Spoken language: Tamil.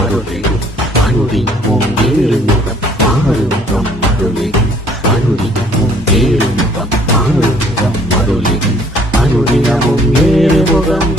அருளிடும் அனுதினமும் ஏறுமுகம் ஆறுமுகம் அருளிடும் அனுதினமும் ஏறுமுகம் ஆறுமுகம் அருளிடும் அனுதினமும் ஏறுமுகம்